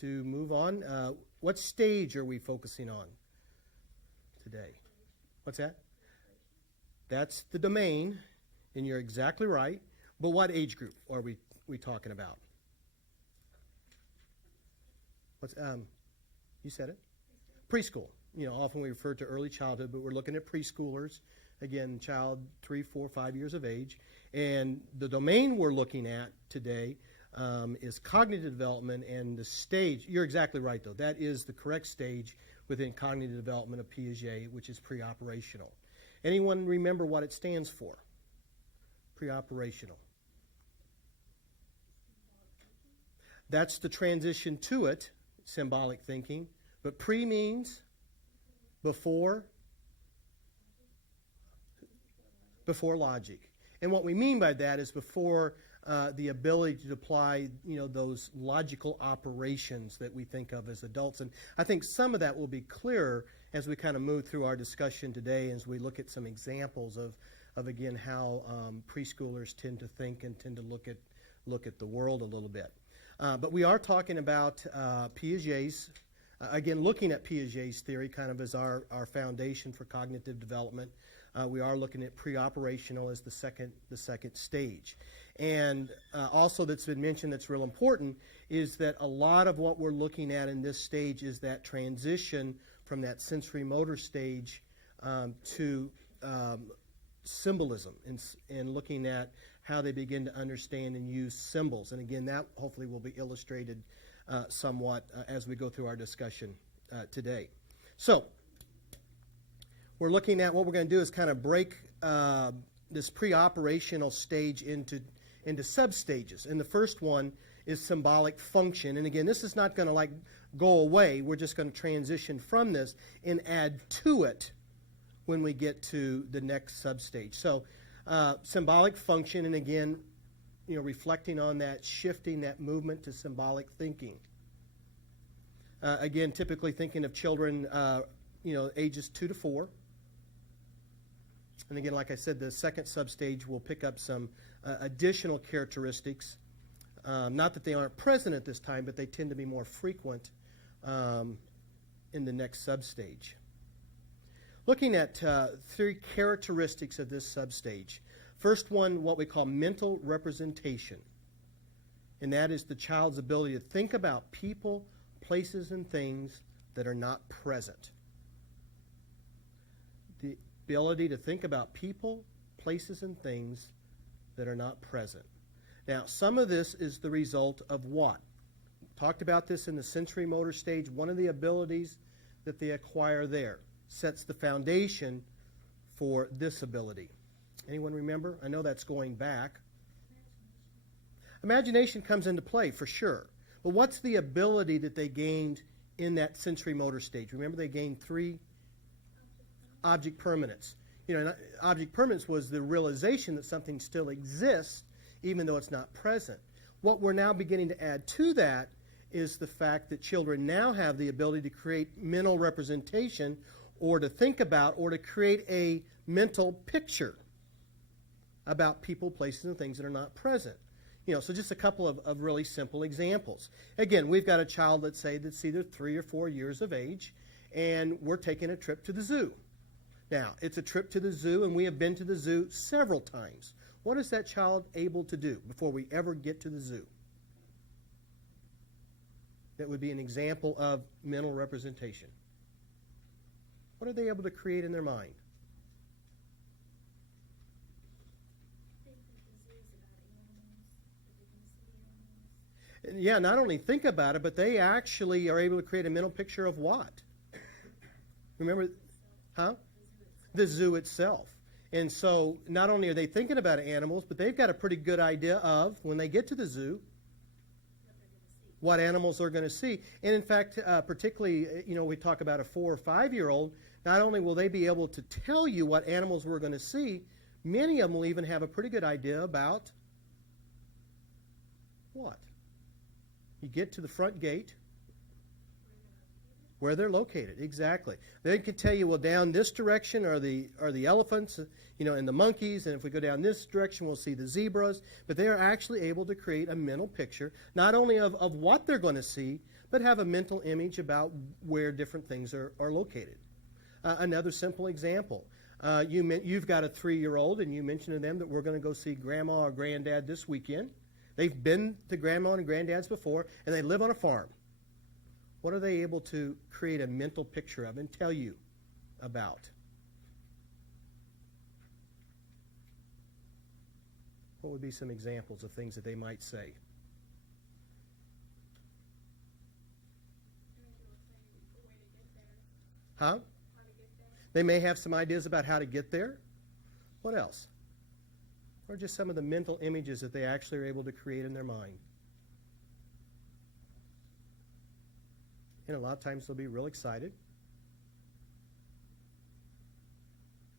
to move on. What stage are we focusing on today? What's that? That's the domain, and you're exactly right. But what age group are we talking about? What's you said it? Preschool. Often we refer to early childhood, but we're looking at preschoolers. Again, child 3, 4, 5 years of age. And the domain we're looking at today is cognitive development, and the stage, you're exactly right though, that is the correct stage within cognitive development of Piaget, which is pre-operational. Anyone remember what it stands for? Pre-operational. That's the transition to it, symbolic thinking, but pre means before logic. And what we mean by that is before the ability to apply, those logical operations that we think of as adults. And I think some of that will be clearer as we kind of move through our discussion today, as we look at some examples of again, how preschoolers tend to think and tend to look at the world a little bit. But we are talking about Piaget's, again, looking at Piaget's theory kind of as our foundation for cognitive development. We are looking at pre-operational as the second stage. And also that's been mentioned that's real important is that a lot of what we're looking at in this stage is that transition from that sensory motor stage to symbolism and looking at how they begin to understand and use symbols. And again, that hopefully will be illustrated somewhat as we go through our discussion today. So we're looking at what we're going to do is kind of break this pre-operational stage into sub-stages. And the first one is symbolic function. And again, this is not going to go away. We're just going to transition from this and add to it when we get to the next sub-stage. So symbolic function, and again, reflecting on that, shifting that movement to symbolic thinking. Again, typically thinking of children, ages 2 to 4. And again, like I said, the second substage will pick up some additional characteristics. Not that they aren't present at this time, but they tend to be more frequent in the next substage. Looking at 3 characteristics of this substage. First one, what we call mental representation. And that is the child's ability to think about people, places, and things that are not present. The ability to think about people, places, and things that are not present. Now, some of this is the result of what? Talked about this in the sensory motor stage. One of the abilities that they acquire there sets the foundation for this ability. Anyone remember? I know that's going back. Imagination comes into play for sure. But what's the ability that they gained in that sensory motor stage? Remember, they gained 3 object permanence. Object permanence was the realization that something still exists even though it's not present. What we're now beginning to add to that is the fact that children now have the ability to create mental representation or to think about or to create a mental picture about people, places, and things that are not present. So just a couple of really simple examples. Again, we've got a child, let's say, that's either 3 or 4 years of age, and we're taking a trip to the zoo. Now, it's a trip to the zoo, and we have been to the zoo several times. What is that child able to do before we ever get to the zoo? That would be an example of mental representation. What are they able to create in their mind? Yeah, not only think about it, but they actually are able to create a mental picture of what? Remember, the zoo itself. And so not only are they thinking about animals, but they've got a pretty good idea of, when they get to the zoo, what animals they're going to see. And in fact, particularly, we talk about a 4 or 5-year-old, not only will they be able to tell you what animals we're going to see, many of them will even have a pretty good idea about what? You get to the front gate, where they're located, exactly. They could tell you, well, down this direction are the elephants, and the monkeys, and if we go down this direction, we'll see the zebras. But they are actually able to create a mental picture, not only of what they're going to see, but have a mental image about where different things are located. Another simple example. You've got a 3-year-old, and you mentioned to them that we're going to go see Grandma or Granddad this weekend. They've been to Grandma and Granddad's before, and they live on a farm. What are they able to create a mental picture of and tell you about? What would be some examples of things that they might say? Huh? They may have some ideas about how to get there. What else? Or just some of the mental images that they actually are able to create in their mind. And a lot of times they'll be real excited.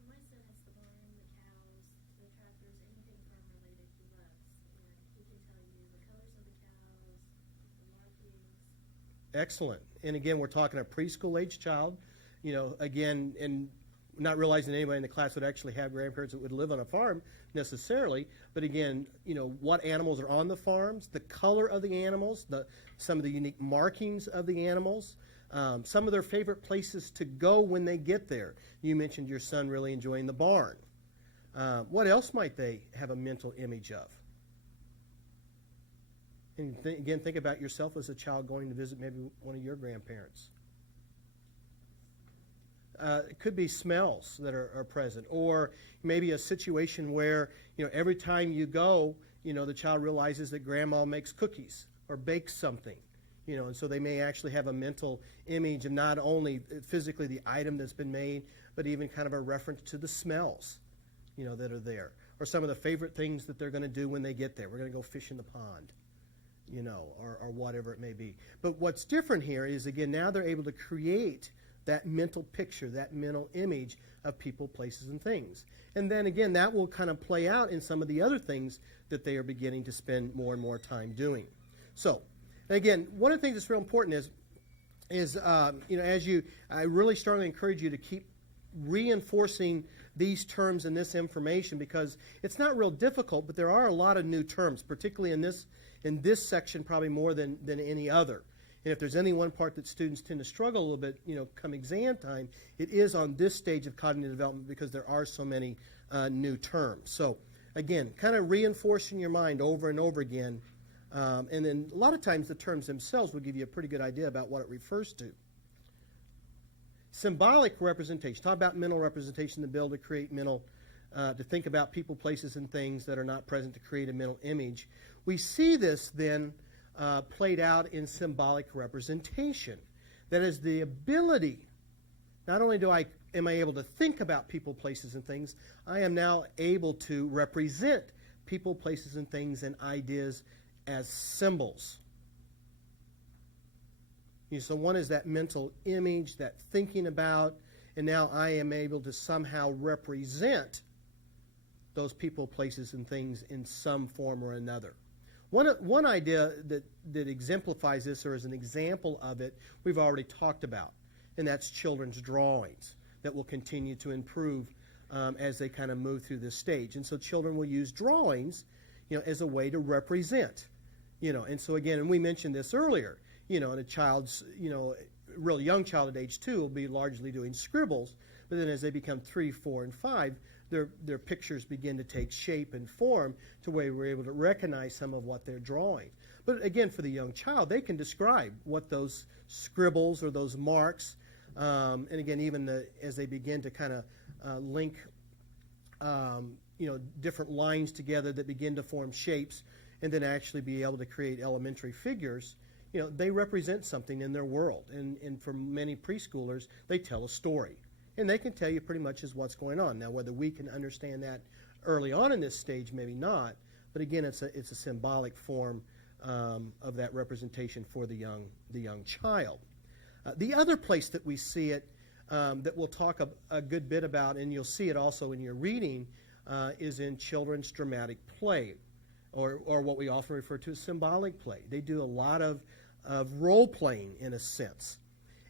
My son has the barn, the cows, the tractors, anything farm related he loves. And he can tell you the colors of the cows, the markings. Excellent. And again, we're talking a preschool age child. Again, and not realizing anybody in the class would actually have grandparents that would live on a farm necessarily. But again, what animals are on the farms, the color of the animals, some of the unique markings of the animals, some of their favorite places to go when they get there. You mentioned your son really enjoying the barn. What else might they have a mental image of? And again, think about yourself as a child going to visit maybe one of your grandparents. It could be smells that are present, or maybe a situation where every time you go, the child realizes that Grandma makes cookies or bakes something, and so they may actually have a mental image of not only physically the item that's been made, but even kind of a reference to the smells, that are there, or some of the favorite things that they're going to do when they get there. We're going to go fish in the pond, or whatever it may be. But what's different here is, again, now they're able to create that mental picture, that mental image of people, places, and things. And then again, that will kind of play out in some of the other things that they are beginning to spend more and more time doing. So, again, one of the things that's real important is I really strongly encourage you to keep reinforcing these terms and this information, because it's not real difficult, but there are a lot of new terms, particularly in this section, probably more than any other. And if there's any one part that students tend to struggle a little bit, come exam time, it is on this stage of cognitive development, because there are so many new terms. So, again, kind of reinforcing your mind over and over again. And then a lot of times the terms themselves will give you a pretty good idea about what it refers to. Symbolic representation. Talk about mental representation, the ability to create mental, to think about people, places, and things that are not present to create a mental image. We see this then played out in symbolic representation. That is the ability, not only am I able to think about people, places, and things, I am now able to represent people, places, and things and ideas as symbols. So one is that mental image, that thinking about, and now I am able to somehow represent those people, places, and things in some form or another. One idea that exemplifies this, or is an example of it, we've already talked about, and that's children's drawings that will continue to improve as they kind of move through this stage. And so children will use drawings, as a way to represent, And so again, and we mentioned this earlier, and a child's, real young child at age 2 will be largely doing scribbles, but then as they become 3, 4, and 5, their pictures begin to take shape and form to where we're able to recognize some of what they're drawing. But again, for the young child, they can describe what those scribbles or those marks, and again, even as they begin to kind of link, different lines together that begin to form shapes, and then actually be able to create elementary figures, they represent something in their world. And for many preschoolers, they tell a story. And they can tell you pretty much is what's going on. Now, whether we can understand that early on in this stage, maybe not. But again, it's a symbolic form of that representation for the young child. The other place that we see it, that we'll talk a good bit about, and you'll see it also in your reading, is in children's dramatic play, or what we often refer to as symbolic play. They do a lot of role playing in a sense.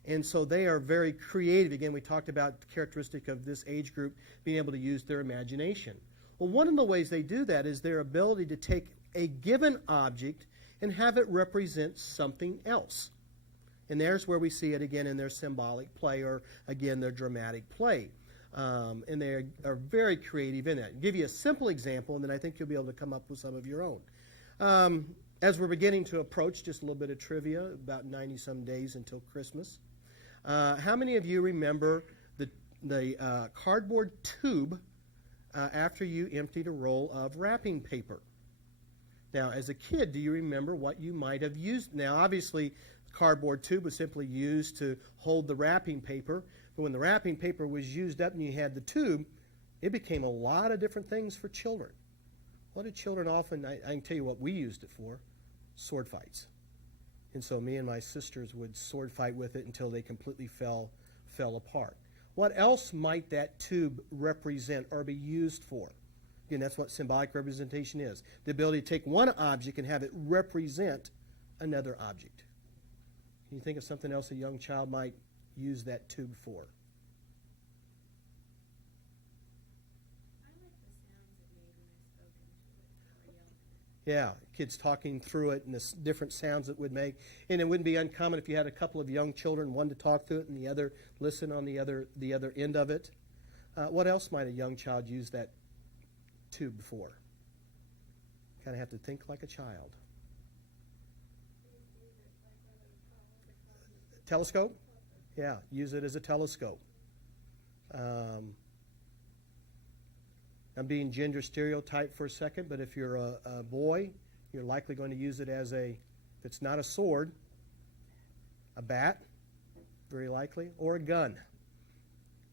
And so they are very creative. Again, we talked about the characteristic of this age group being able to use their imagination. Well, one of the ways they do that is their ability to take a given object and have it represent something else. And there's where we see it again in their symbolic play, or again their dramatic play. And they are very creative in that. I'll give you a simple example, and then I think you'll be able to come up with some of your own. As we're beginning to approach, just a little bit of trivia, about 90-some days until Christmas. How many of you remember the cardboard tube after you emptied a roll of wrapping paper? Now, as a kid, do you remember what you might have used? Now, obviously, the cardboard tube was simply used to hold the wrapping paper. But when the wrapping paper was used up and you had the tube, it became a lot of different things for children. What did children often, I can tell you what we used it for, sword fights. And so me and my sisters would sword fight with it until they completely fell apart. What else might that tube represent or be used for? Again, that's what symbolic representation is. The ability to take one object and have it represent another object. Can you think of something else a young child might use that tube for? Yeah, kids talking through it and the different sounds it would make. And it wouldn't be uncommon if you had a couple of young children, one to talk through it and the other listen on the other end of it. What else might a young child use that tube for? Kind of have to think like a child. Telescope? Yeah, use it as a telescope. I'm being gender stereotyped for a second, but if you're a boy, you're likely going to use it as if it's not a sword, a bat, very likely, or a gun,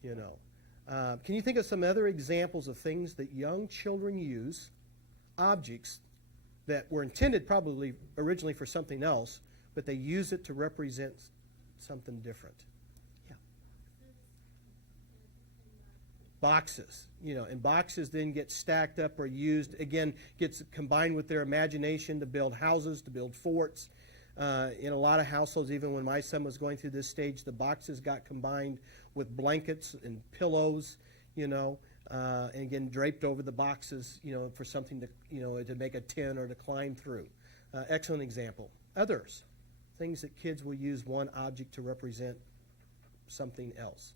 you know. Can you think of some other examples of things that young children use, objects that were intended probably originally for something else, but they use it to represent something different? Boxes, and boxes then get stacked up or used, again, gets combined with their imagination to build houses, to build forts. In a lot of households, even when my son was going through this stage, the boxes got combined with blankets and pillows, and again, draped over the boxes, for something to make a tent or to climb through. Excellent example. Others, things that kids will use one object to represent something else.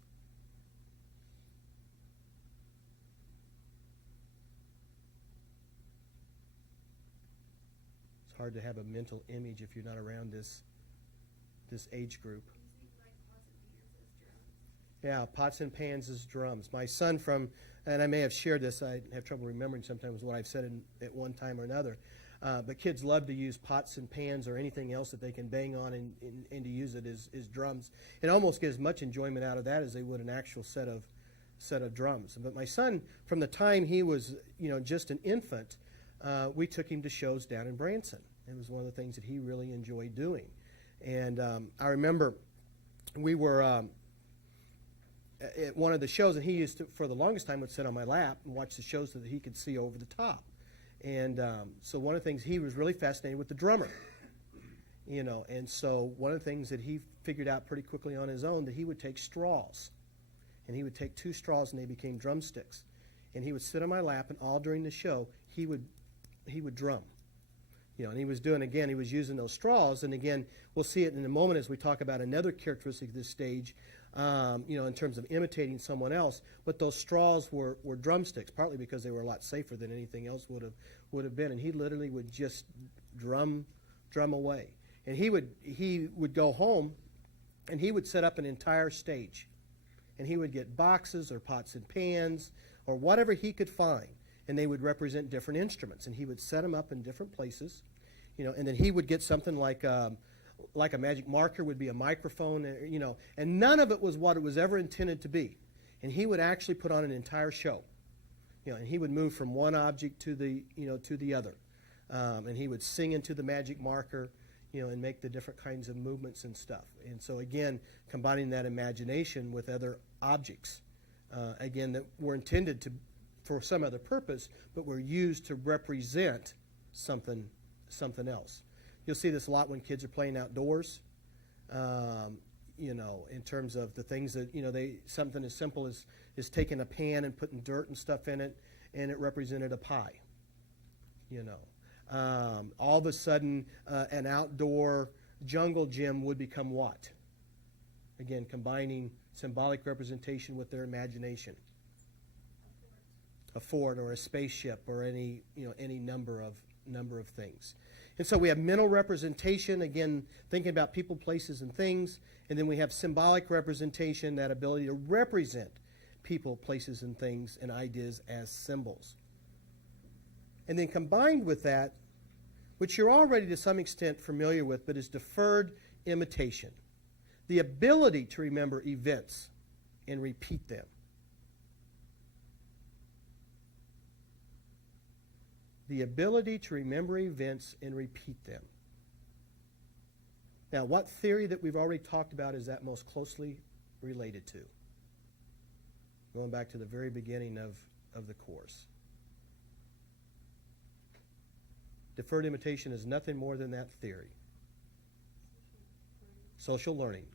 Hard to have a mental image if you're not around this age group. Yeah, pots and pans as drums. My son and I may have shared this, I have trouble remembering sometimes what I've said at one time or another, but kids love to use pots and pans or anything else that they can bang on and to use it as drums, and almost get as much enjoyment out of that as they would an actual set of drums. But my son, from the time he was just an infant, we took him to shows down in Branson. It was one of the things that he really enjoyed doing. And I remember we were at one of the shows, and he used to, for the longest time, would sit on my lap and watch the shows so that he could see over the top. And so one of the things, he was really fascinated with the drummer. And so one of the things that he figured out pretty quickly on his own, that he would take straws. And he would take 2 straws, and they became drumsticks. And he would sit on my lap, and all during the show, he would drum. And he was using those straws, and again, we'll see it in a moment as we talk about another characteristic of this stage, in terms of imitating someone else, but those straws were drumsticks, partly because they were a lot safer than anything else would have been, and he literally would just drum away. And he would go home, and he would set up an entire stage, and he would get boxes or pots and pans or whatever he could find, and they would represent different instruments, and he would set them up in different places, and then he would get something like a magic marker would be a microphone, and none of it was what it was ever intended to be. And he would actually put on an entire show, and he would move from one object to the other, and he would sing into the magic marker, and make the different kinds of movements and stuff. And so again, combining that imagination with other objects, again, that were intended for some other purpose, but were used to represent something else. You'll see this a lot when kids are playing outdoors, in terms of the things that, something as simple as taking a pan and putting dirt and stuff in it, and it represented a pie. All of a sudden, an outdoor, jungle gym would become what? Again, combining symbolic representation with their imagination. A fort or a spaceship or any number of things. And so we have mental representation, again, thinking about people, places, and things. And then we have symbolic representation, that ability to represent people, places, and things and ideas as symbols. And then combined with that, which you're already to some extent familiar with, but is deferred imitation. The ability to remember events and repeat them. The ability to remember events and repeat them. Now, what theory that we've already talked about is that most closely related to? Going back to the very beginning of the course. Deferred imitation is nothing more than that theory. Social learning.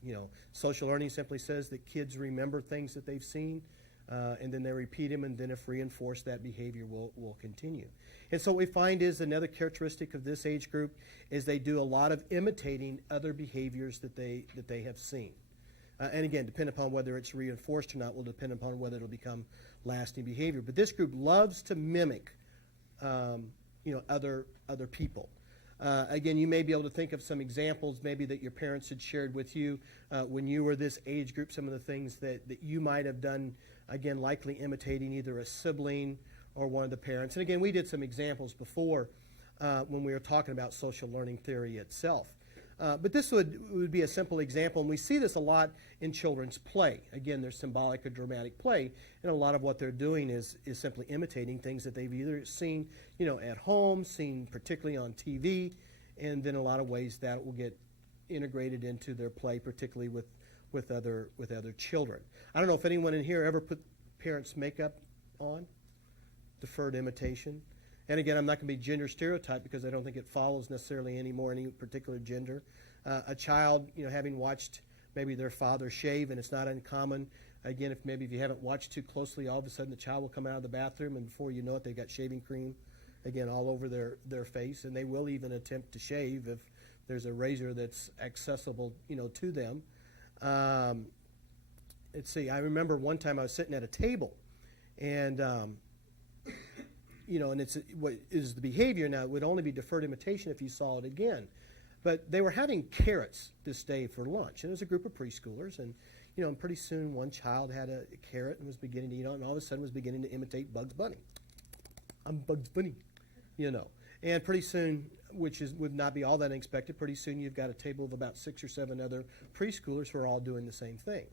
Social learning simply says that kids remember things that they've seen, and then they repeat them, and then if reinforced, that behavior will continue. And so what we find is another characteristic of this age group is they do a lot of imitating other behaviors that they have seen. And again, depending upon whether it's reinforced or not will depend upon whether it'll become lasting behavior. But this group loves to mimic other people. Again, you may be able to think of some examples maybe that your parents had shared with you when you were this age group, some of the things that you might have done, again, likely imitating either a sibling or one of the parents. And again, we did some examples before when we were talking about social learning theory itself. But this would be a simple example, and we see this a lot in children's play. Again, there's symbolic or dramatic play, and a lot of what they're doing is simply imitating things that they've either seen, at home, seen particularly on TV, and then a lot of ways that will get integrated into their play, particularly with other children. I don't know if anyone in here ever put parents' makeup on, deferred imitation. And again, I'm not going to be gender stereotype because I don't think it follows necessarily anymore any particular gender. A child, having watched maybe their father shave, and it's not uncommon. Again, if you haven't watched too closely, all of a sudden the child will come out of the bathroom, and before you know it, they've got shaving cream, again, all over their face, and they will even attempt to shave if there's a razor that's accessible, to them. Let's see. I remember one time I was sitting at a table, and and it's what is the behavior now. It would only be deferred imitation if you saw it again. But they were having carrots this day for lunch, and it was a group of preschoolers, and and pretty soon one child had a carrot and was beginning to eat it, and all of a sudden was beginning to imitate Bugs Bunny. I'm Bugs Bunny, And pretty soon, which would not be all that unexpected, pretty soon you've got a table of about 6 or 7 other preschoolers who are all doing the same thing,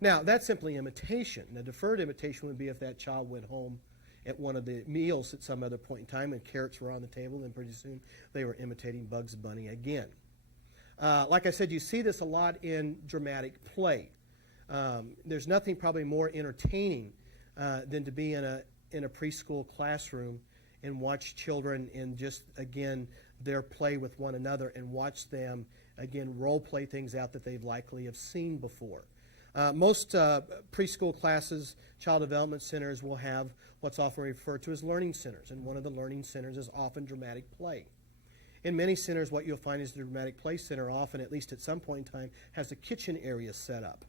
Now, that's simply imitation. The deferred imitation would be if that child went home at one of the meals at some other point in time and carrots were on the table, and pretty soon they were imitating Bugs Bunny again. Like I said, you see this a lot in dramatic play. There's nothing probably more entertaining than to be in a preschool classroom and watch children in just, again, their play with one another and watch them, again, role play things out that they've likely have seen before. Most preschool classes, child development centers will have what's often referred to as learning centers, and one of the learning centers is often dramatic play. In many centers, what you'll find is the dramatic play center often, at least at some point in time, has a kitchen area set up.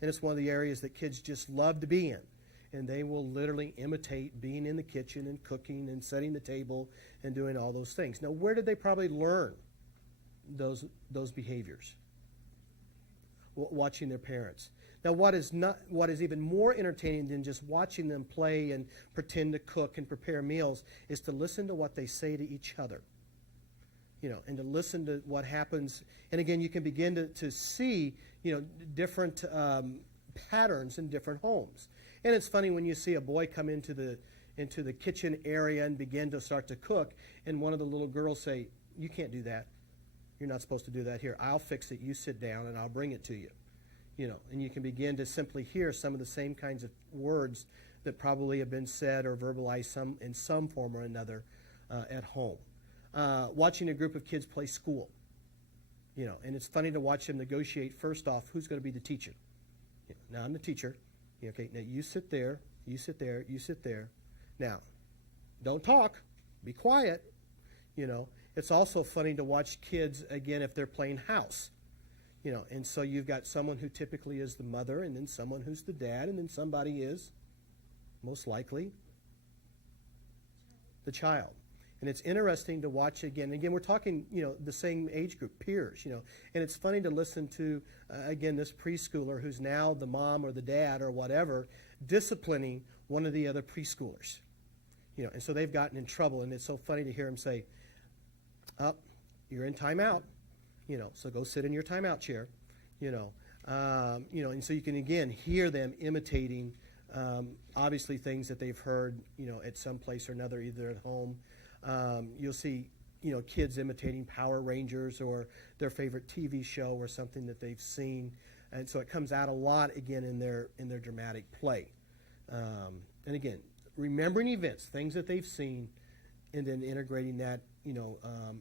And it's one of the areas that kids just love to be in. And they will literally imitate being in the kitchen and cooking and setting the table and doing all those things. Now, where did they probably learn those behaviors? Watching their parents. Now, what is even more entertaining than just watching them play and pretend to cook and prepare meals is to listen to what they say to each other, and to listen to what happens. And again, you can begin to see, different patterns in different homes. And it's funny when you see a boy come into the kitchen area and begin to start to cook, and one of the little girls say, "You can't do that. You're not supposed to do that here. I'll fix it. You sit down and I'll bring it to you." And you can begin to simply hear some of the same kinds of words that probably have been said or verbalized in some form or another at home. Watching a group of kids play school, and it's funny to watch them negotiate first off who's going to be the teacher. Now I'm the teacher. Okay, now you sit there, you sit there, you sit there. Now, don't talk. Be quiet. It's also funny to watch kids, again, if they're playing house. And so you've got someone who typically is the mother, and then someone who's the dad, and then somebody is, most likely, the child. And it's interesting to watch again. Again, we're talking, the same age group, peers, and it's funny to listen to, again, this preschooler who's now the mom or the dad or whatever, disciplining one of the other preschoolers. And so they've gotten in trouble, and it's so funny to hear him say, you're in timeout, so go sit in your timeout chair, and so you can, again, hear them imitating, obviously, things that they've heard, at some place or another, either at home. You'll see, kids imitating Power Rangers or their favorite TV show or something that they've seen, and so it comes out a lot again in their dramatic play. And again, remembering events, things that they've seen, and then integrating that,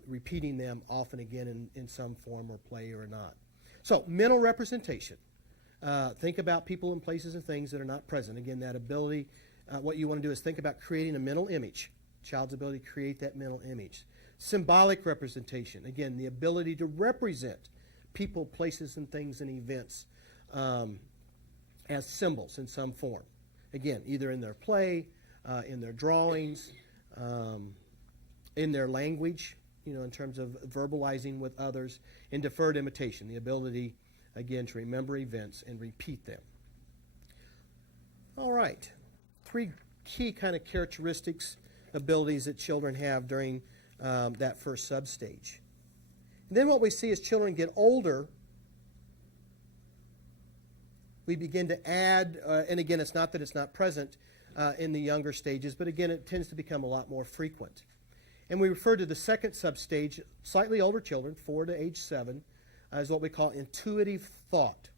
repeating them often again in some form or play or not. So mental representation. Think about people and places and things that are not present. Again, that ability. What you want to do is think about creating a mental image. Child's ability to create that mental image. Symbolic representation. Again, the ability to represent people, places, and things and events as symbols in some form. Again, either in their play, in their drawings, in their language, in terms of verbalizing with others, and deferred imitation, the ability, again, to remember events and repeat them. All right. 3 key kind of characteristics, abilities that children have during that first sub-stage. And then what we see as children get older, we begin to add, and again, it's not that it's not present in the younger stages, but again, it tends to become a lot more frequent. And we refer to the second sub-stage, slightly older children, 4 to age 7, as what we call intuitive thought.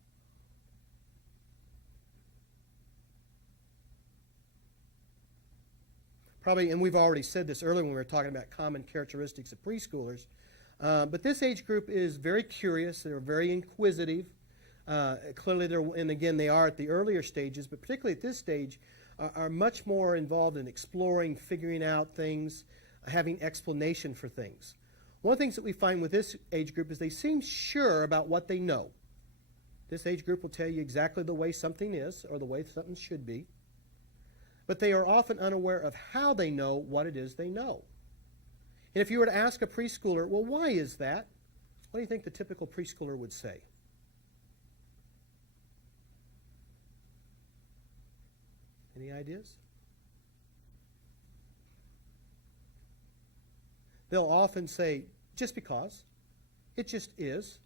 Probably, and we've already said this earlier when we were talking about common characteristics of preschoolers, but this age group is very curious. They're very inquisitive. Clearly, and again, they are at the earlier stages, but particularly at this stage, are much more involved in exploring, figuring out things, having explanation for things. One of the things that we find with this age group is they seem sure about what they know. This age group will tell you exactly the way something is or the way something should be, but they are often unaware of how they know what it is they know. And if you were to ask a preschooler, well, why is that? What do you think the typical preschooler would say? Any ideas? They'll often say, just because. It just is.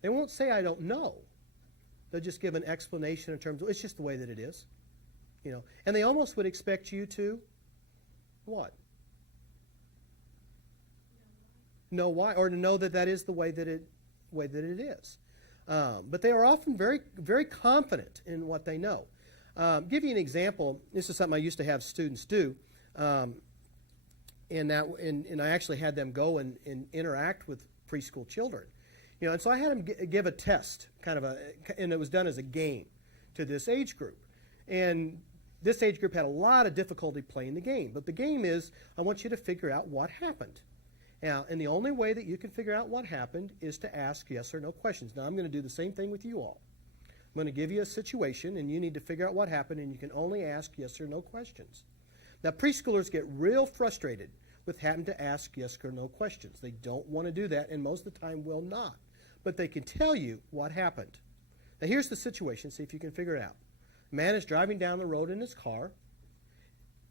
They won't say, I don't know. They'll just give an explanation in terms of, it's just the way that it is. And they almost would expect you to, what? Know why, or to know that that is the way that it is. But they are often very, very confident in what they know. Give you an example. This is something I used to have students do. And I actually had them go and interact with preschool children. And so I had them give a test, and it was done as a game to this age group. And this age group had a lot of difficulty playing the game. But the game is, I want you to figure out what happened. Now, and the only way that you can figure out what happened is to ask yes or no questions. Now, I'm going to do the same thing with you all. I'm going to give you a situation, and you need to figure out what happened, and you can only ask yes or no questions. Now, preschoolers get real frustrated with having to ask yes or no questions. They don't want to do that, and most of the time will not. But they can tell you what happened. Now, here's the situation. See if you can figure it out. A man is driving down the road in his car,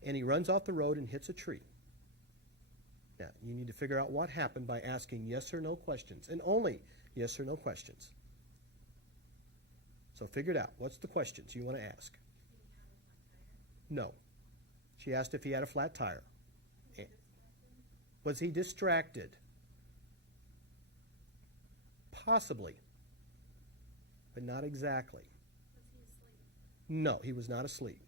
and he runs off the road and hits a tree. Now, you need to figure out what happened by asking yes or no questions, and only yes or no questions. So figure it out. What's the questions you want to ask? No. She asked if he had a flat tire. Was he distracted? Possibly, but not exactly. Was he asleep? No, he was not asleep.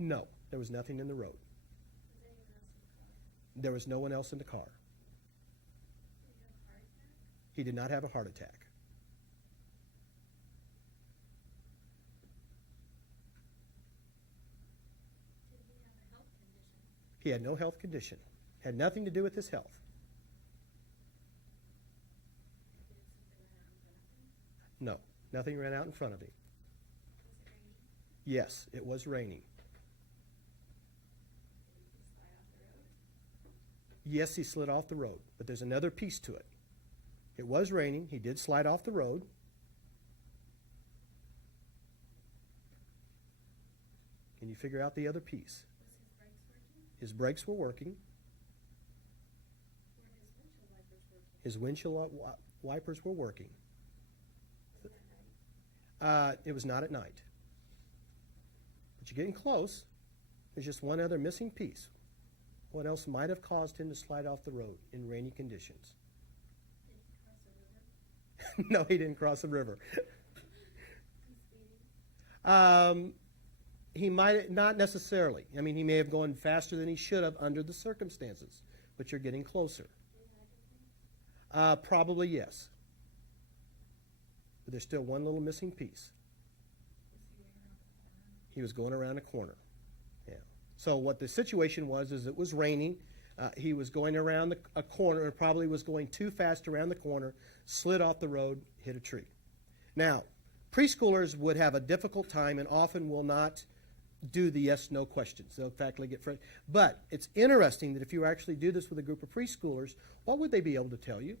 Was there something on the road? No, there was nothing in the road. Was anyone else in the car? There was no one else in the car. Did he have a heart attack? He did not have a heart attack. Did he have a health condition? He had no health condition. Had nothing to do with his health. No, nothing ran out in front of him. Yes, it was raining. Yes, he slid off the road, but there's another piece to it. It was raining. He did slide off the road. Can you figure out the other piece? Was his brakes working? His brakes were working. Were his windshield wipers His windshield wipers were working? working. Was it at night? It was not at night. But you're getting close. There's just one other missing piece. What else might have caused him to slide off the road in rainy conditions? Did he cross a river? No, he didn't cross the river. Speeding? He might not necessarily. I mean, he may have gone faster than he should have under the circumstances, but you're getting closer. Probably yes. But there's still one little missing piece. He was going around a corner. Yeah. So what the situation was is it was raining. He was going around a corner, and probably was going too fast around the corner, slid off the road, hit a tree. Now, preschoolers would have a difficult time and often will not do the yes/no questions. They'll practically get frustrated. But it's interesting that if you actually do this with a group of preschoolers, what would they be able to tell you?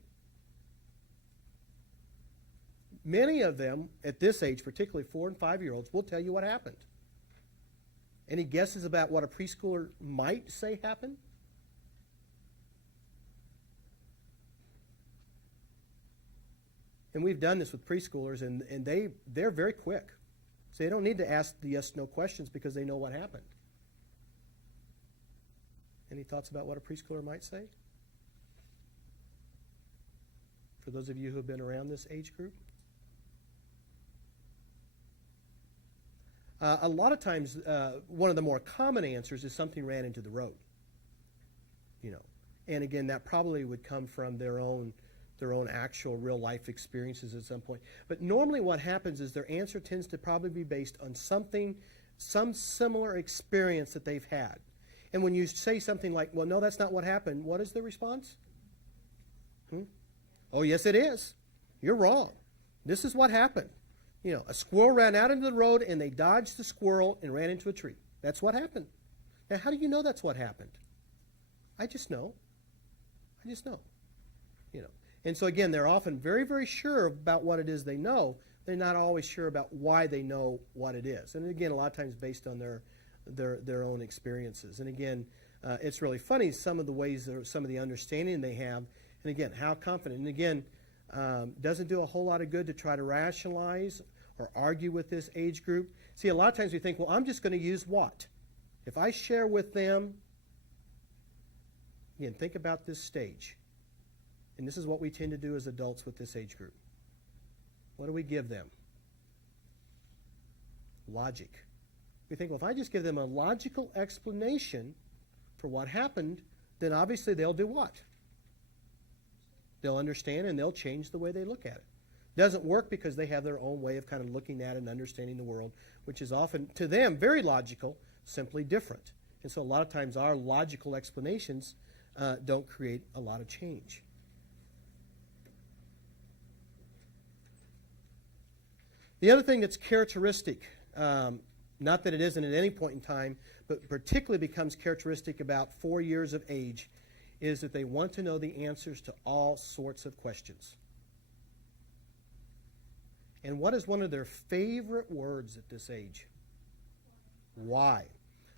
Many of them at this age, particularly 4 and 5-year-olds, will tell you what happened. Any guesses about what a preschooler might say happened? And we've done this with preschoolers, and they're very quick. So they don't need to ask the yes/no questions because they know what happened. Any thoughts about what a preschooler might say? For those of you who have been around this age group? A lot of times, one of the more common answers is something ran into the road. And again, that probably would come from their own actual real life experiences at some point. But normally what happens is their answer tends to probably be based on some similar experience that they've had. And when you say something like, well, no, that's not what happened, what is the response? Oh, yes, it is. You're wrong. This is what happened. A squirrel ran out into the road, and they dodged the squirrel and ran into a tree. That's what happened. Now, how do you know that's what happened? I just know. And so, again, they're often very, very sure about what it is they know. They're not always sure about why they know what it is. And, again, a lot of times based on their own experiences. And, again, it's really funny some of the ways, some of the understanding they have. And, again, how confident. And, again, doesn't do a whole lot of good to try to rationalize or argue with this age group. See, a lot of times we think, well, I'm just going to use what? If I share with them, again, think about this stage. And this is what we tend to do as adults with this age group. What do we give them? Logic. We think, well, if I just give them a logical explanation for what happened, then obviously they'll do what? They'll understand and they'll change the way they look at it. Doesn't work because they have their own way of kind of looking at and understanding the world, which is often, to them, very logical, simply different. And so a lot of times our logical explanations don't create a lot of change. The other thing that's characteristic, not that it isn't at any point in time, but particularly becomes characteristic about 4 years of age, is that they want to know the answers to all sorts of questions. And what is one of their favorite words at this age? Why?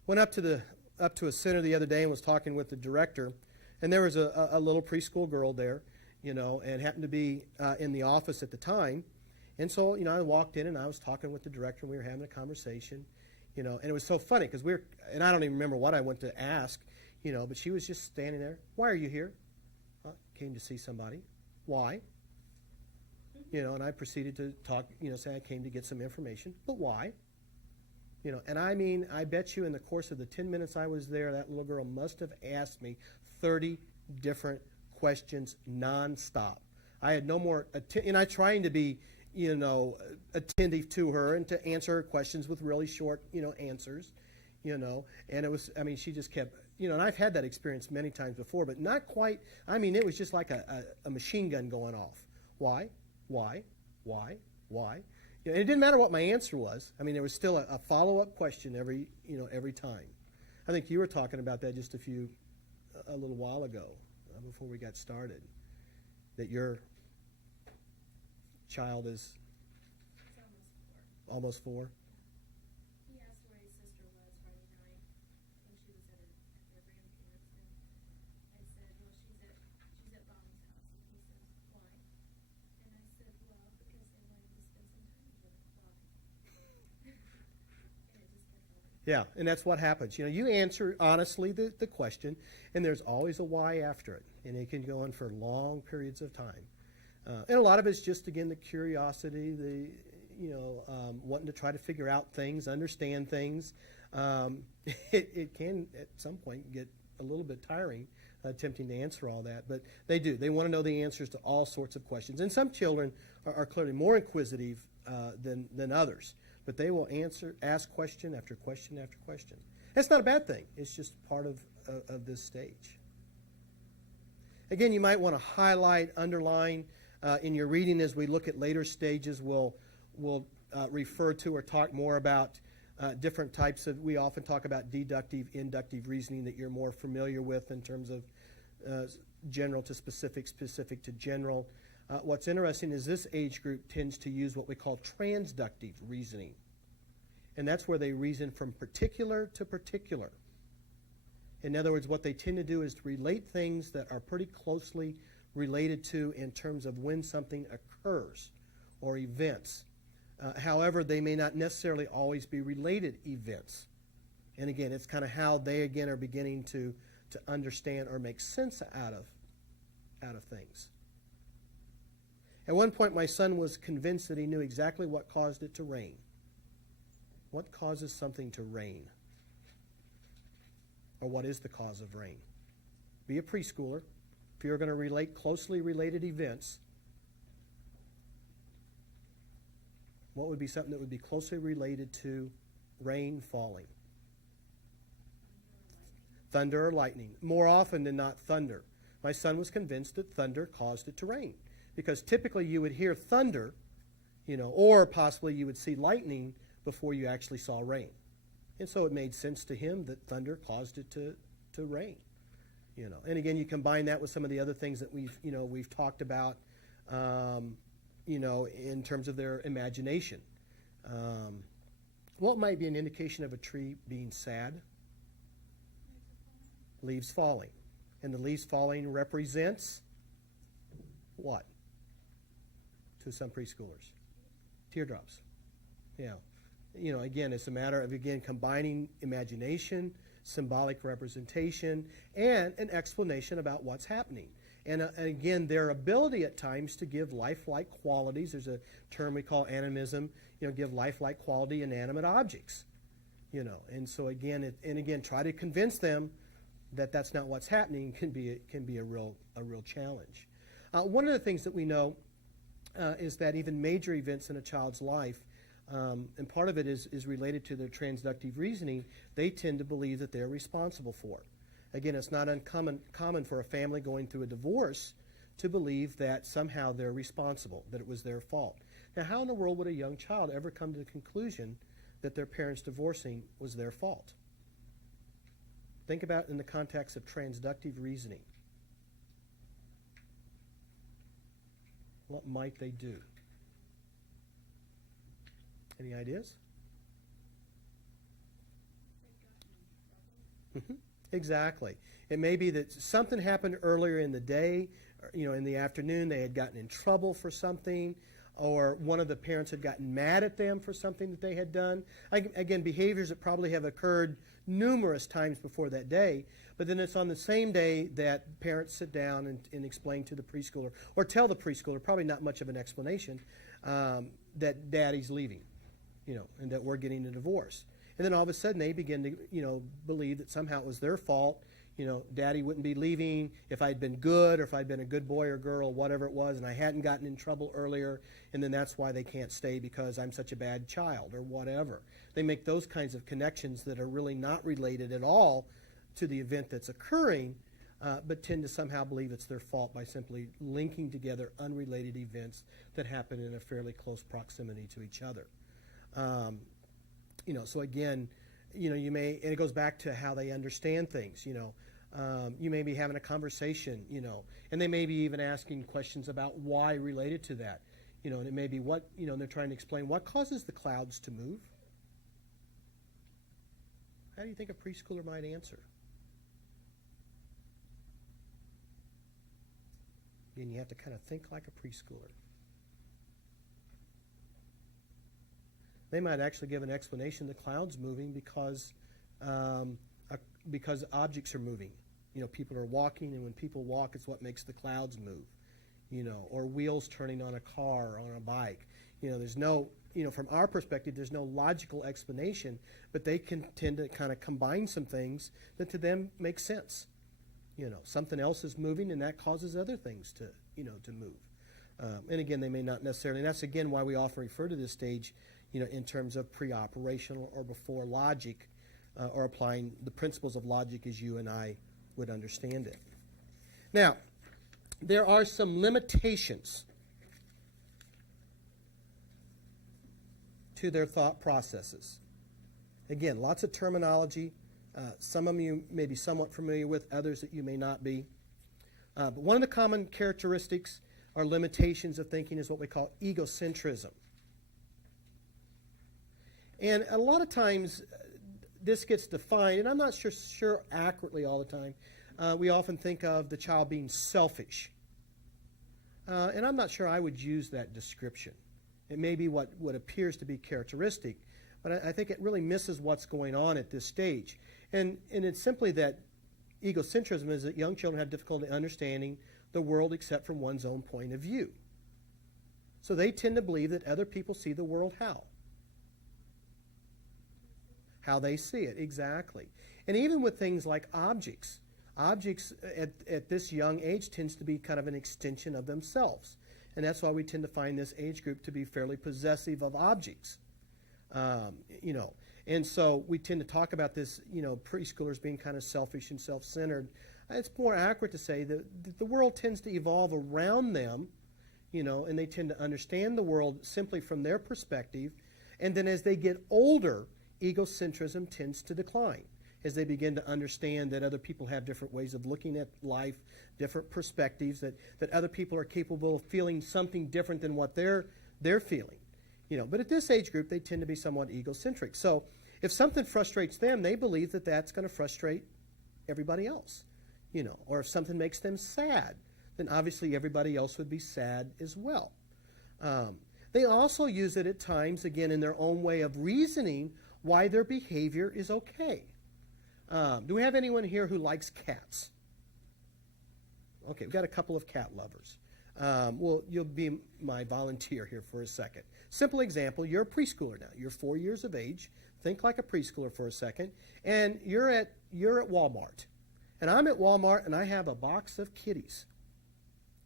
Went up to a center the other day and was talking with the director, and there was a little preschool girl there, and happened to be in the office at the time. And so, I walked in and I was talking with the director and we were having a conversation, and it was so funny because and I don't even remember what I went to ask, but she was just standing there. Why are you here? Came to see somebody. Why? And I proceeded to talk, say I came to get some information, but why? And I mean, I bet you in the course of the 10 minutes I was there, that little girl must have asked me 30 different questions nonstop. I had no more, and I trying to be, attentive to her and to answer her questions with really short, answers, and it was, she just kept and I've had that experience many times before, but not quite. I mean, it was just like a machine gun going off. Why? Why? Why? Why? And it didn't matter what my answer was. I mean, there was still a follow-up question every time. I think you were talking about that just a little while ago, before we got started, that your child is It's almost almost 4. 4. He asked where his sister was Friday night. I think she was at their grandparents, and I said, well, she's at Bobby's house. And he says, why? And I said, well, because they wanted to spend some time together. Why? And it just kept going. Yeah, and that's what happens. You answer honestly the question, and there's always a why after it, and it can go on for long periods of time. And a lot of it's just, again, the curiosity, wanting to try to figure out things, understand things. It can, at some point, get a little bit tiring attempting to answer all that, but they do. They want to know the answers to all sorts of questions. And some children are clearly more inquisitive than others, but they will ask question after question after question. That's not a bad thing. It's just part of this stage. Again, you might want to highlight, underline in your reading as we look at later stages. We'll refer to or talk more about different types of, we often talk about deductive, inductive reasoning that you're more familiar with in terms of general to specific, specific to general. What's interesting is this age group tends to use what we call transductive reasoning. And that's where they reason from particular to particular. In other words, what they tend to do is to relate things that are pretty closely related to in terms of when something occurs or events. However, they may not necessarily always be related events. And again, it's kind of how they, again, are beginning to understand or make sense out of things. At one point, my son was convinced that he knew exactly what caused it to rain. What causes something to rain? Or what is the cause of rain? Be a preschooler. If you're going to relate closely related events, what would be something that would be closely related to rain falling? Thunder or lightning. More often than not, thunder. My son was convinced that thunder caused it to rain, because typically you would hear thunder, or possibly you would see lightning before you actually saw rain. And so it made sense to him that thunder caused it to rain. And again, you combine that with some of the other things that we've talked about, in terms of their imagination. What might be an indication of a tree being sad? Leaves falling. And the leaves falling represents what? To some preschoolers? Teardrops. Yeah. Again, it's a matter of, combining imagination, symbolic representation, and an explanation about what's happening. And again, their ability at times to give lifelike qualities. There's a term we call animism, give lifelike quality inanimate objects. And so again, try to convince them that that's not what's happening can be a real challenge. One of the things that we know is that even major events in a child's life, and part of it is related to their transductive reasoning, they tend to believe that they're responsible for. Again, it's not uncommon for a family going through a divorce to believe that somehow they're responsible, that it was their fault. Now, how in the world would a young child ever come to the conclusion that their parents divorcing was their fault? Think about it in the context of transductive reasoning. What might they do? Any ideas? Exactly. It may be that something happened earlier in the day, or, in the afternoon, they had gotten in trouble for something, or one of the parents had gotten mad at them for something that they had done. Again, behaviors that probably have occurred numerous times before that day, but then it's on the same day that parents sit down and explain to the preschooler, or tell the preschooler, probably not much of an explanation, that daddy's leaving, and that we're getting a divorce. And then all of a sudden they begin to, believe that somehow it was their fault. Daddy wouldn't be leaving if I'd been good, or if I'd been a good boy or girl, whatever it was, and I hadn't gotten in trouble earlier, and then that's why they can't stay because I'm such a bad child or whatever. They make those kinds of connections that are really not related at all to the event that's occurring, but tend to somehow believe it's their fault by simply linking together unrelated events that happen in a fairly close proximity to each other. So again, you may, and it goes back to how they understand things. You may be having a conversation, and they may be even asking questions about why related to that. And it may be what, and they're trying to explain what causes the clouds to move. How do you think a preschooler might answer? And you have to kind of think like a preschooler. They might actually give an explanation. The cloud's moving because objects are moving. People are walking, and when people walk, it's what makes the clouds move. Or wheels turning on a car or on a bike. There's no, from our perspective, there's no logical explanation, but they can tend to kind of combine some things that to them make sense. Something else is moving, and that causes other things to move. And again, they may not necessarily, and that's again why we often refer to this stage, in terms of pre-operational or before logic, or applying the principles of logic as you and I would understand it. Now, there are some limitations to their thought processes. Again, lots of terminology. Some of you may be somewhat familiar with, others that you may not be. But one of the common characteristics or limitations of thinking is what we call egocentrism. And a lot of times this gets defined, and I'm not sure accurately all the time. We often think of the child being selfish. And I'm not sure I would use that description. It may be what appears to be characteristic, but I think it really misses what's going on at this stage. And it's simply that egocentrism is that young children have difficulty understanding the world except from one's own point of view. So they tend to believe that other people see the world how they see it, exactly. And even with things like objects at this young age tends to be kind of an extension of themselves. And that's why we tend to find this age group to be fairly possessive of objects. And so we tend to talk about this, preschoolers being kind of selfish and self-centered. It's more accurate to say that the world tends to evolve around them, and they tend to understand the world simply from their perspective. And then as they get older, egocentrism tends to decline as they begin to understand that other people have different ways of looking at life, different perspectives, that other people are capable of feeling something different than what they're feeling. But at this age group, they tend to be somewhat egocentric. So if something frustrates them, they believe that that's going to frustrate everybody else. Or if something makes them sad, then obviously everybody else would be sad as well. They also use it at times, again, in their own way of reasoning why their behavior is okay. Do we have anyone here who likes cats? Okay, we've got a couple of cat lovers. Well, you'll be my volunteer here for a second. Simple example, you're a preschooler now. You're 4 years of age. Think like a preschooler for a second. And you're at Walmart. And I'm at Walmart, and I have a box of kitties.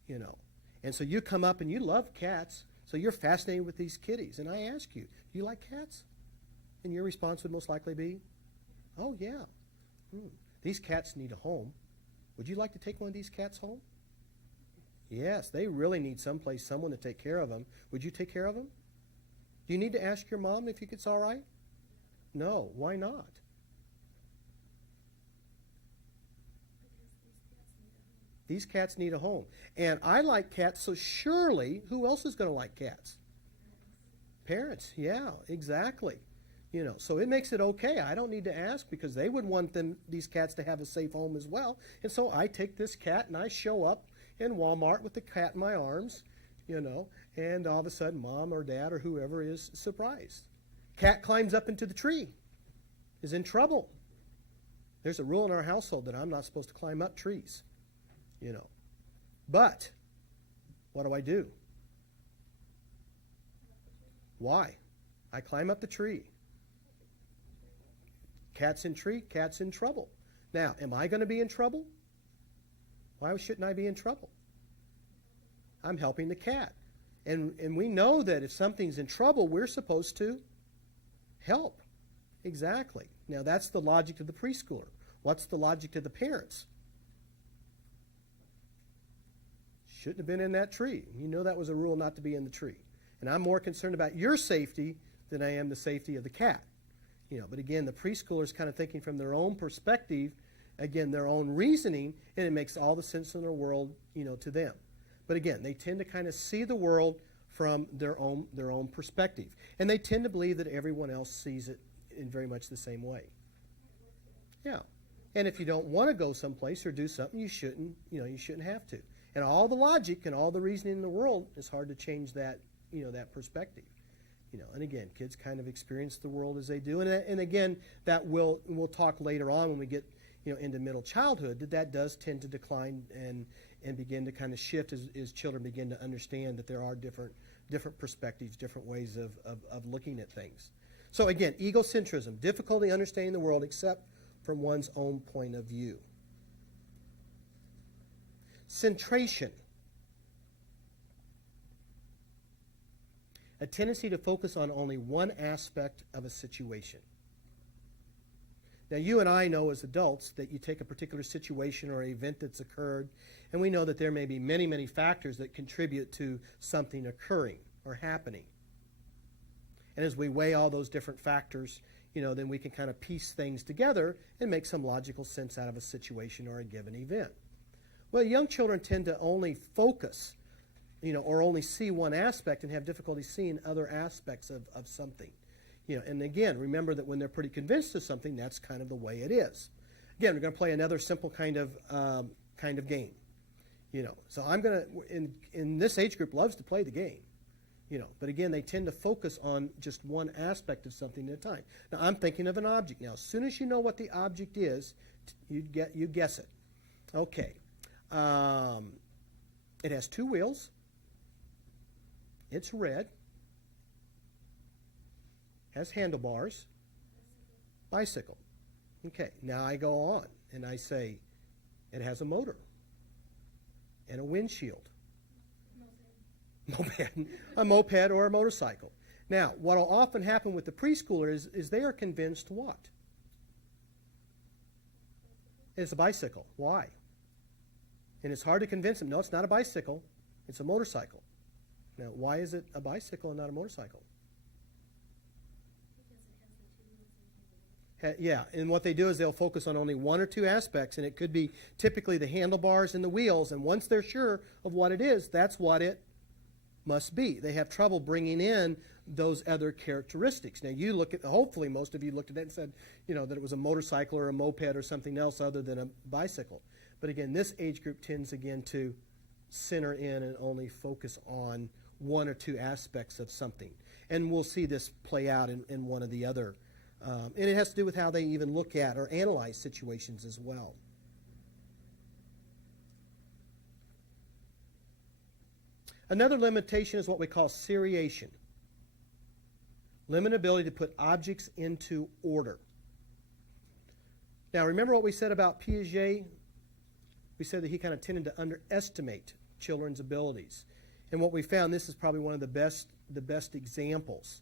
And so you come up, and you love cats. So you're fascinated with these kitties. And I ask you, do you like cats? And your response would most likely be, oh, yeah. These cats need a home. Would you like to take one of these cats home? Yes, they really need someone to take care of them. Would you take care of them? Do you need to ask your mom if it's all right? No, why not? These cats need a home. And I like cats, so surely, who else is going to like cats? Parents, yeah, exactly. So it makes it okay. I don't need to ask because they would want these cats to have a safe home as well. And so I take this cat and I show up in Walmart with the cat in my arms, and all of a sudden mom or dad or whoever is surprised. Cat climbs up into the tree, is in trouble. There's a rule in our household that I'm not supposed to climb up trees, But what do? Why? I climb up the tree. Cat's in tree, cat's in trouble. Now, am I going to be in trouble? Why shouldn't I be in trouble? I'm helping the cat. And we know that if something's in trouble, we're supposed to help. Exactly. Now, that's the logic of the preschooler. What's the logic to the parents? Shouldn't have been in that tree. You know that was a rule not to be in the tree. And I'm more concerned about your safety than I am the safety of the cat. But again, the preschooler's kind of thinking from their own perspective, again, their own reasoning, and it makes all the sense in the world, to them. But again, they tend to kind of see the world from their own perspective. And they tend to believe that everyone else sees it in very much the same way. Yeah. And if you don't want to go someplace or do something, you shouldn't have to. And all the logic and all the reasoning in the world, it's hard to change that, that perspective. And again, kids kind of experience the world as they do. And again, that we'll talk later on when we get, into middle childhood, that does tend to decline and begin to kind of shift as children begin to understand that there are different perspectives, different ways of looking at things. So again, egocentrism, difficulty understanding the world except from one's own point of view. Centration, a tendency to focus on only one aspect of a situation. Now, you and I know as adults that you take a particular situation or event that's occurred, and we know that there may be many, many factors that contribute to something occurring or happening. And as we weigh all those different factors, then we can kind of piece things together and make some logical sense out of a situation or a given event. Well, young children tend to only focus, or only see one aspect and have difficulty seeing other aspects of something. And again, remember that when they're pretty convinced of something, that's kind of the way it is. Again, we're going to play another simple kind of game. So I'm going to, in this age group, loves to play the game. But again, they tend to focus on just one aspect of something at a time. Now, I'm thinking of an object. Now, as soon as you know what the object is, you guess it. Okay. It has two wheels. It's red. Has handlebars. Bicycle. Okay, now I go on and I say it has a motor and a windshield. A moped or a motorcycle. Now, what will often happen with the preschooler is they are convinced what? It's a bicycle. Why? And it's hard to convince them, no, it's not a bicycle, it's a motorcycle. Now, why is it a bicycle and not a motorcycle? Yeah, and what they do is they'll focus on only one or two aspects, and it could be typically the handlebars and the wheels, and once they're sure of what it is, that's what it must be. They have trouble bringing in those other characteristics. Now, you look at, hopefully most of you looked at it and said, that it was a motorcycle or a moped or something else other than a bicycle. But again, this age group tends again to center in and only focus on one or two aspects of something. And we'll see this play out in one of the other. And it has to do with how they even look at or analyze situations as well. Another limitation is what we call seriation. Limited ability to put objects into order. Now, remember what we said about Piaget? We said that he kind of tended to underestimate children's abilities. And what we found, this is probably one of the best examples,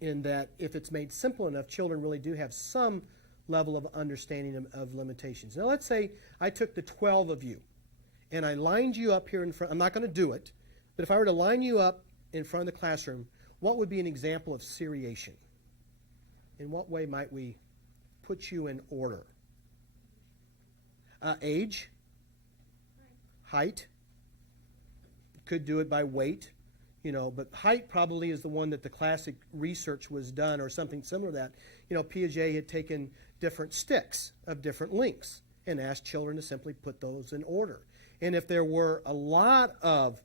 in that if it's made simple enough, children really do have some level of understanding of limitations. Now, let's say I took the 12 of you, and I lined you up here in front. I'm not going to do it, but if I were to line you up in front of the classroom, what would be an example of seriation? In what way might we put you in order? Age, height. Could do it by weight, but height probably is the one that the classic research was done or something similar to that. Piaget had taken different sticks of different lengths and asked children to simply put those in order. And if there were a lot of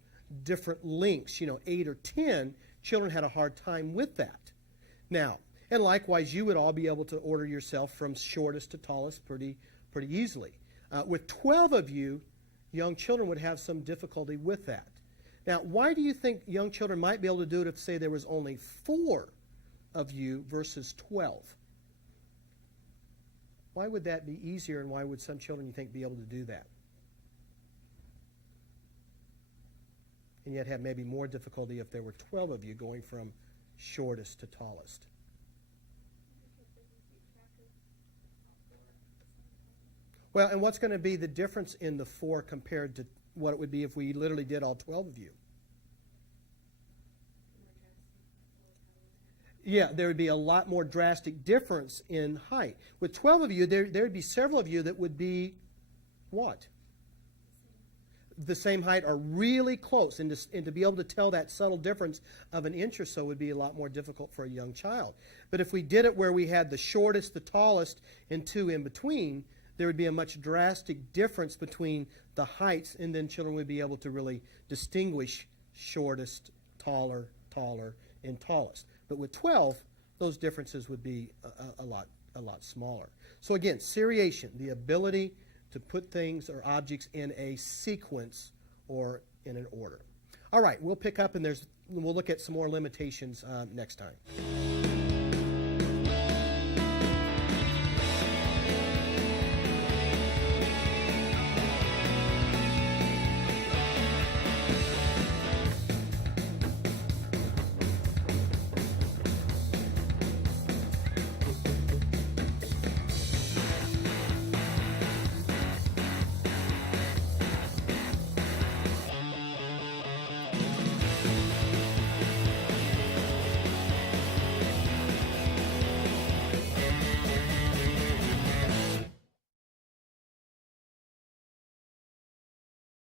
different lengths, 8 or 10, children had a hard time with that. Now, and likewise, you would all be able to order yourself from shortest to tallest pretty easily. With 12 of you, young children would have some difficulty with that. Now, why do you think young children might be able to do it if, say, there was only 4 of you versus 12? Why would that be easier, and why would some children, you think, be able to do that? And yet have maybe more difficulty if there were 12 of you going from shortest to tallest. Well, and what's going to be the difference in the 4 compared to what it would be if we literally did all 12 of you? Yeah, there would be a lot more drastic difference in height. With 12 of you, there would be several of you that would be what? The same height or really close. And to be able to tell that subtle difference of an inch or so would be a lot more difficult for a young child. But if we did it where we had the shortest, the tallest, and 2 in between, there would be a much drastic difference between the heights, and then children would be able to really distinguish shortest, taller, and tallest. But with 12, those differences would be a lot smaller. So again, seriation, the ability to put things or objects in a sequence or in an order. All right, we'll pick up and we'll look at some more limitations next time.